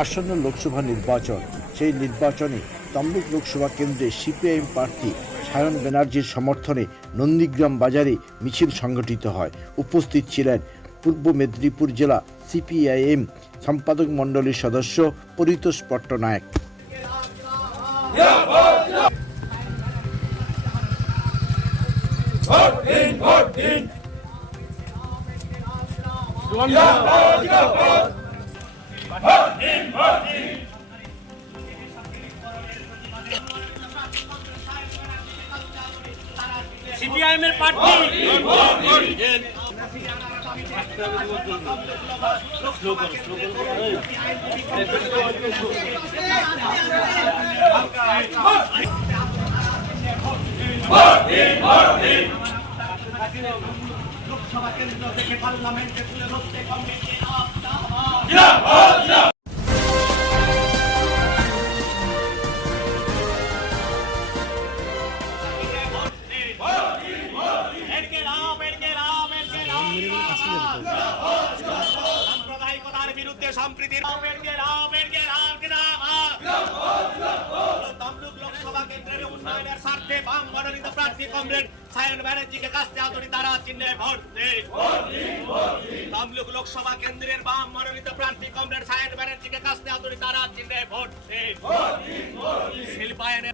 আসন্ন লোকসভা নির্বাচন, সেই নির্বাচনে তমলুক লোকসভা কেন্দ্রে সিপিআইএম প্রার্থী সায়ন ব্যানার্জির সমর্থনে নন্দীগ্রাম বাজারে মিছিল সংগঠিত হয়। উপস্থিত ছিলেন পূর্ব মেদিনীপুর জেলা সিপিআইএম সম্পাদক মণ্ডলীর সদস্য পরিতোষ পট্টনায়ক। সিপিআইএম এর প্রার্থী। লোকসভা কেন্দ্র থেকে পার্লামেন্টে তুলে ধরতে কমিটি। সাম্প্রদায়িকতার বিরুদ্ধে সম্প্রীতির তমলুক লোকসভা কেন্দ্রের উন্নয়নের স্বার্থে বাম মনোনীত প্রার্থী কমরেড সায়ন ব্যানার্জিকে কাস্তে আদরি তারা চিহ্নে ভোট দিন। তমলুক লোকসভা কেন্দ্রের বাম মনোনীত প্রার্থী কমরেড সায়ন ব্যানার্জিকে কাস্তে শিল্পায়নের